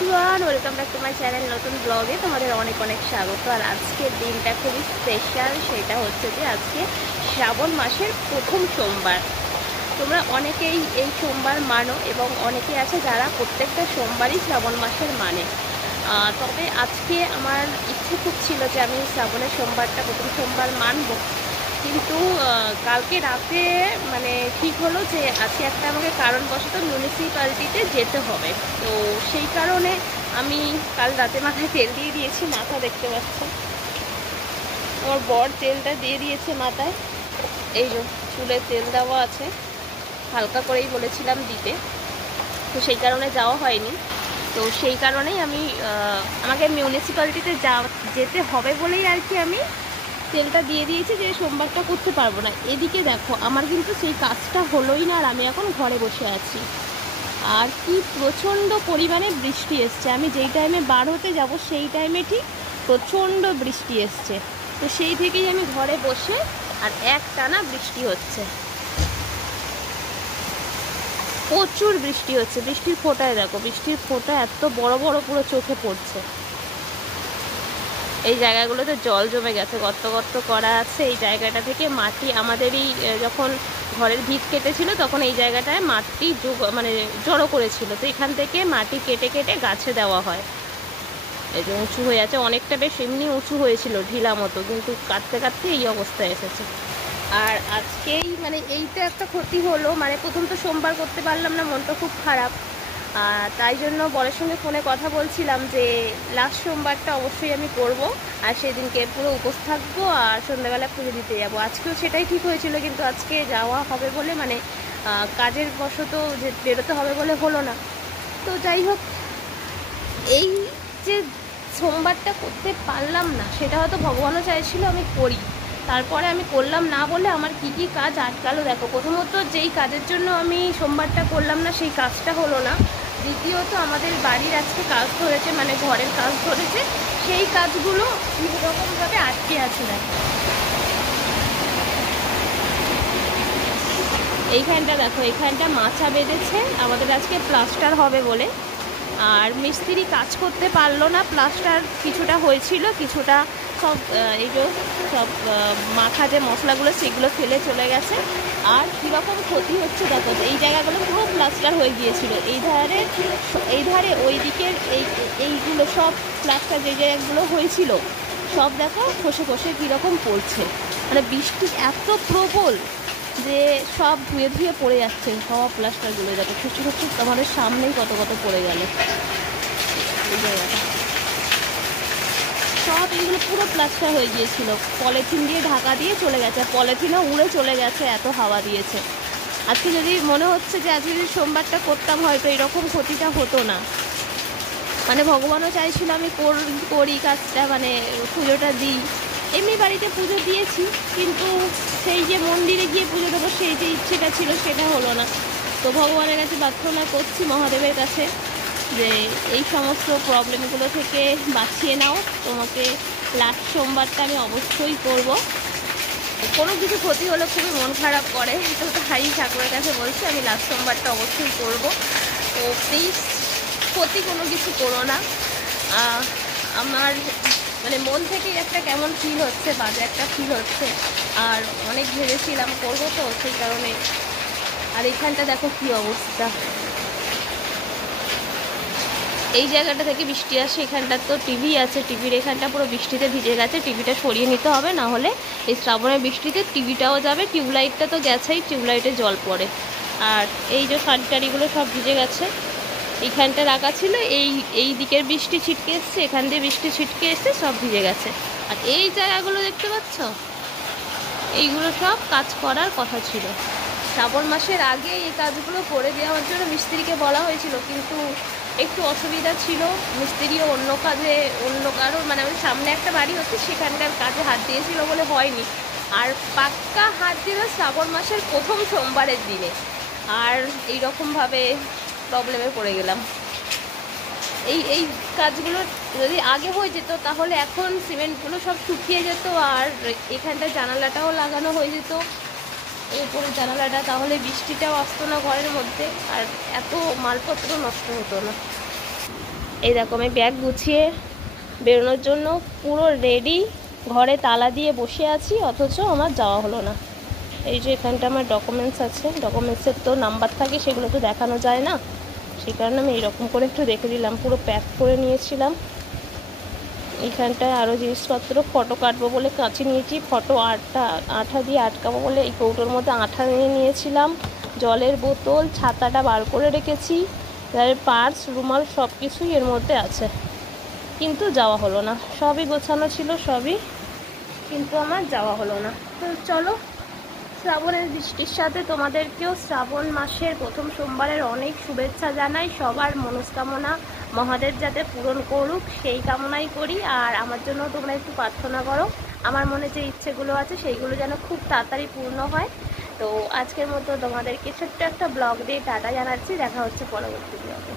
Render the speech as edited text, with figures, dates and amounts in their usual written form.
Everyone, welcome back to my channel. নতুন ব্লগে তোমাদের অনেক অনেক স্বাগত। আর আজকের দিনটা খুবই স্পেশাল। সেটা হচ্ছে যে আজকে শ্রাবণ মাসের প্রথম সোমবার। তোমরা অনেকেই এই সোমবার মানো এবং অনেকে আছে যারা প্রত্যেকটা সোমবারই শ্রাবণ মাসের মানে। তবে আজকে আমার ইচ্ছে খুব ছিল যে আমি শ্রাবণের সোমবারটা প্রথম সোমবার মানব, কিন্তু কালকে রাতে মানে ঠিক হলো যে আজকে একটা আমাকে কারণবশত মিউনিসিপ্যালিটিতে যেতে হবে। তো সেই কারণে আমি কাল রাতে মাথায় তেল দিয়ে দিয়েছি। মাথা দেখতে পাচ্ছ, আমার বর তেলটা দিয়ে দিয়েছে মাথায়। এই যে চুলে তেল দেওয়া আছে, হালকা করেই বলেছিলাম দিতে, তো সেই কারণে যাওয়া হয়নি। তো সেই কারণেই আমি আমাকে মিউনিসিপ্যালিটিতে যেতে হবে বলেই আর কি আমি তেলটা দিয়ে দিয়েছি, যে সোমবারটা করতে পারবো না। এদিকে দেখো, আমার কিন্তু সেই কাজটা হলোই না, আর আমি এখন ঘরে বসে আছি। আর কি প্রচণ্ড পরিমাণে বৃষ্টি এসছে। আমি যেই টাইমে বার হতে যাব সেই টাইমে ঠিক প্রচণ্ড বৃষ্টি এসছে। তো সেই থেকেই আমি ঘরে বসে, আর একটানা বৃষ্টি হচ্ছে, প্রচুর বৃষ্টি হচ্ছে। বৃষ্টির ফোঁটায় দেখো, বৃষ্টির ফোঁটা এত বড় বড় পুরো চোখে পড়ছে। এই জায়গাগুলোতে জল জমে গেছে, গর্ত গর্ত করা আছে। এই জায়গাটা থেকে মাটি, আমাদেরই যখন ঘরের ভিত কেটেছিল তখন এই জায়গাটায় মাটি মানে জড়ো করেছিল। তো এখান থেকে মাটি কেটে কেটে গাছে দেওয়া হয়। এই যে উঁচু হয়ে আছে অনেকটা, বেশ এমনি উঁচু হয়েছিল ঢিলা মতো, কিন্তু কাটতে কাটতে এই অবস্থায় এসেছে। আর আজকেই মানে এইটা একটা ক্ষতি হলো, মানে প্রথম তো সোমবার করতে পারলাম না, মনটা খুব খারাপ। তাই জন্য বরের সঙ্গে ফোনে কথা বলছিলাম যে লাস্ট সোমবারটা অবশ্যই আমি করব, আর সেদিনকে পুরো উপোস থাকবো, আর সন্ধ্যাবেলা পুজো দিতে যাবো। আজকেও সেটাই ঠিক হয়েছিল, কিন্তু আজকে যাওয়া হবে বলে মানে কাজের বশত যে বেরোতে হবে বলে হলো না। তো যাই হোক, এই যে সোমবারটা করতে পারলাম না, সেটা হয়তো ভগবানও চাইছিল আমি করি, তারপরে আমি করলাম না বলে আমার কি কি কাজ আটকালো দেখো। প্রথমত, যেই কাজের জন্য আমি সোমবারটা করলাম না সেই কাজটা হলো না। দ্বিতীয়ত, আমাদের বাড়ির আজকে কাজ ধরেছে, মানে ঘরের কাজ ধরেছে, সেই কাজগুলো বিভিন্নরকমভাবে আটকে আছে দেখো। এইখানটা দেখো, এইখানটা মাচা বেঁধেছে আমাদের আজকে প্লাস্টার হবে বলে, আর মিস্ত্রি কাজ করতে পারলো না। প্লাস্টার কিছুটা হয়েছিল, কিছুটা সব এই যে সব মাখা যে মশলাগুলো সেগুলো ফেলে চলে গেছে। আর কীরকম ক্ষতি হচ্ছে দেখো, এই জায়গাগুলো পুরো প্লাস্টার হয়ে গিয়েছিল। এই ধারে ওই দিকের এইগুলো সব প্লাস্টার, যে জায়গাগুলো হয়েছিল সব দেখো খসে খসে কীরকম পড়ছে। মানে বৃষ্টি এত প্রবল যে সব ধুয়ে ধুয়ে পড়ে যাচ্ছে সব প্লাস্টারগুলো। দেখো খুচু খুচু আমাদের সামনেই কত কত পড়ে গেল। এই জায়গাটা সব এগুলো পুরো প্লাস্টার হয়ে গিয়েছিল, পলিথিন দিয়ে ঢাকা দিয়ে চলে গেছে, পলিথিনও উড়ে চলে গেছে, এত হাওয়া দিয়েছে। আজকে যদি মনে হচ্ছে যে আজকে যদি সোমবারটা করতাম হয়তো এরকম ক্ষতিটা হতো না। মানে ভগবানও চাইছিল আমি করি কাজটা, মানে পুজোটা দিই। এমনি বাড়িতে পুজো দিয়েছি, কিন্তু সেই যে মন্দিরে গিয়ে পুজো দেবো সেই যে ইচ্ছেটা ছিল সেটা হলো না। তো ভগবানের কাছে প্রার্থনা করছি, মহাদেবের কাছে, যে এই সমস্ত প্রবলেমগুলো থেকে বাঁচিয়ে নাও। তোমাকে লাস্ট সোমবারটা আমি অবশ্যই করব। কোনো কিছু ক্ষতি হলে খুবই মন খারাপ করে, তো তাই ঠাকুরের কাছে বলছি আমি লাস্ট সোমবারটা অবশ্যই করব। তো প্লিজ ক্ষতি কোনো কিছু করো না। আমার মানে মন থেকেই একটা কেমন ফিল হচ্ছে, বাজে একটা ফিল হচ্ছে। আর অনেক ভেবেছিলাম করবো, তো সেই কারণে। আর এইখানটা দেখো কি অবস্থা, এই জায়গাটা থেকে বৃষ্টি আসে। এখানটা তো টিভি আছে, টিভির এখানটা পুরো বৃষ্টিতে ভিজে গেছে। টিভিটা সরিয়ে নিতে হবে, না হলে এই শ্রাবণের বৃষ্টিতে টিভিটাও যাবে। টিউবলাইটটা তো গেছেই, টিউবলাইটে জল পড়ে। আর এই যে শাড়ি টাড়িগুলো সব ভিজে গেছে। এইখানটা রাখা ছিল, এই দিকের বৃষ্টি ছিটকে এসছে, এখান দিয়ে বৃষ্টি ছিটকে এসছে, সব ভিজে গেছে। আর এই জায়গাগুলো দেখতে পাচ্ছ, এইগুলো সব কাজ করার কথা ছিল। শ্রাবণ মাসের আগে এই কাজগুলো করে দেওয়ার জন্য মিস্ত্রিকে বলা হয়েছিল, কিন্তু একটু অসুবিধা ছিল। মিস্ত্রিও অন্য কাজে, অন্য কারোর মানে আমাদের সামনে একটা বাড়ি হচ্ছে সেখানকার কাজে হাত দিয়েছিল বলে হয়নি। আর পাক্কা হাত দিল শ্রাবণ মাসের প্রথম সোমবারের দিনে, আর এইরকমভাবে প্রবলেমে পড়ে গেলাম। এই কাজগুলো যদি আগে হয়ে যেত তাহলে এখন সিমেন্টগুলো সব শুকিয়ে যেত, আর এখানটা জানালাটাও লাগানো হয়ে যেত, এরপরে জানালাটা, তাহলে বৃষ্টিটাও আসতো না ঘরের মধ্যে, আর এত মালপত্র নষ্ট হতো না। এই দেখো আমি ব্যাগ গুছিয়ে বেরোনোর জন্য পুরো রেডি, ঘরে তালা দিয়ে বসে আছি, অথচ আমার যাওয়া হলো না। এই যে এখানটা আমার ডকুমেন্টস আছে, ডকুমেন্টসের তো নাম্বার থাকে, সেগুলো তো দেখানো যায় না, সেই কারণে আমি এরকম করে একটু দেখে দিলাম। পুরো প্যাক করে নিয়েছিলাম। এইখানটায় আরও জিনিসপত্র, ফটো কাটবো বলে কাঁচি নিয়েছি, ফটো আঠা দিয়ে আটকাবো বলে এই কৌটোর মধ্যে আঠা নিয়ে নিয়েছিলাম, জলের বোতল, ছাতাটা বার করে রেখেছি, পার্স, রুমাল সব কিছুই এর মধ্যে আছে। কিন্তু যাওয়া হলো না, সবই গোছানো ছিল সবই, কিন্তু আমার যাওয়া হলো না। তো চলো, শ্রাবণের বৃষ্টির সাথে তোমাদেরকেও শ্রাবণ মাসের প্রথম সোমবারের অনেক শুভেচ্ছা জানাই। সবার মনস্কামনা মহাদেব যাতে পূরণ করুক সেই কামনাই করি। আর আমার জন্য তোমরা একটু প্রার্থনা করো, আমার মনে যে ইচ্ছেগুলো আছে সেইগুলো যেন খুব তাড়াতাড়ি পূর্ণ হয়। তো আজকের মতো তোমাদেরকে ছোট্ট একটা ব্লগ দিয়ে টাটা জানাচ্ছি, দেখা হচ্ছে পরবর্তী ব্লগে।